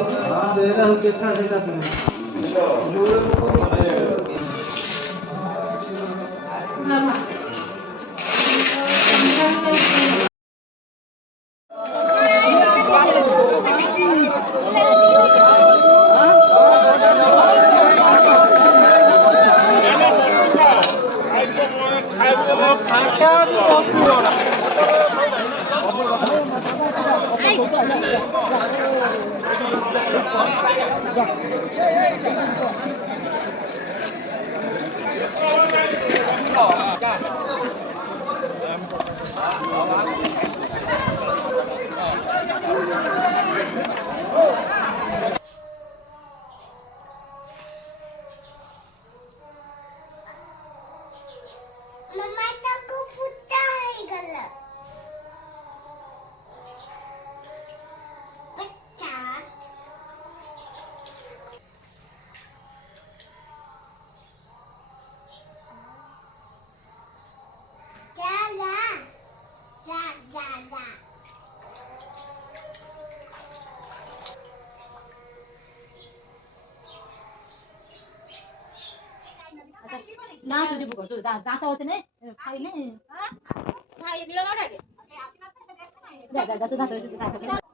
हाँ दे रहा हूँ कितना देगा Mama takut putih galak. Pecah. Jalan. Jalan. না তুই দিব তো দাঁত হচ্ছে না খাইলে খাই দিল না যা যা যা তো দাঁত হচ্ছে